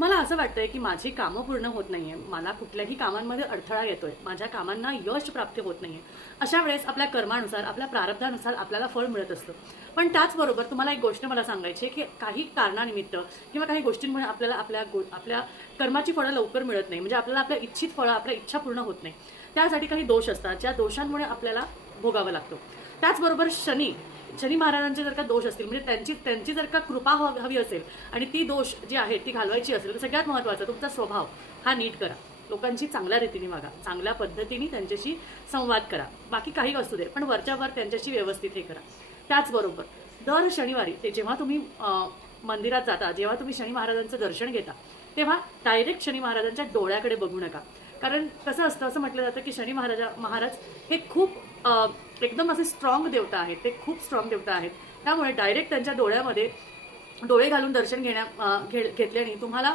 तुम्हाला असं वाटतंय की माझी कामं पूर्ण होत नाहीये, मला कुठल्याही कामांमध्ये अडथळा येतोय, माझ्या कामांना यश प्राप्ती होत नाहीये, अशा वेळेस आपल्या कर्मानुसार आपल्या प्रारब्धानुसार आपल्याला फळ मिळत असतं. पण त्याचबरोबर तुम्हाला एक गोष्ट मला सांगायची आहे की काही कारणानिमित्त किंवा काही गोष्टींमुळे आपल्याला आपल्या कर्माची फळं लवकर मिळत नाही, म्हणजे आपल्याला आपल्या इच्छित फळं, आपल्या इच्छा पूर्ण होत नाही. त्यासाठी काही दोष असतात, ज्या दोषांमुळे आपल्याला भोगावं लागतं. त्याचबरोबर शनी महाराजांचे जर का दोष असतील, म्हणजे त्यांची त्यांची जर का कृपा हवी असेल आणि ती दोष जी आहे ती घालवायची असेल, तर सगळ्यात महत्त्वाचं तुमचा स्वभाव हा नीट करा. लोकांची चांगल्या रीतीने वागा, चांगल्या पद्धतीने त्यांच्याशी संवाद करा. बाकी काही असू दे, पण वरच्यावर त्यांच्याशी व्यवस्थित हे करा. त्याचबरोबर दर शनिवारी ते जेव्हा तुम्ही मंदिरात जाता, जेव्हा तुम्ही शनी महाराजांचं दर्शन घेता, तेव्हा डायरेक्ट शनी महाराजांच्या डोळ्याकडे बघू नका. कारण कसं असतं, असं म्हटलं जातं की शनी महाराज हे खूप एकदम असे स्ट्रॉंग देवता आहेत, ते खूप स्ट्रॉंग देवता आहेत. त्यामुळे डायरेक्ट त्यांच्या डोळ्यामध्ये डोळे घालून दर्शन घेतल्याने तुम्हाला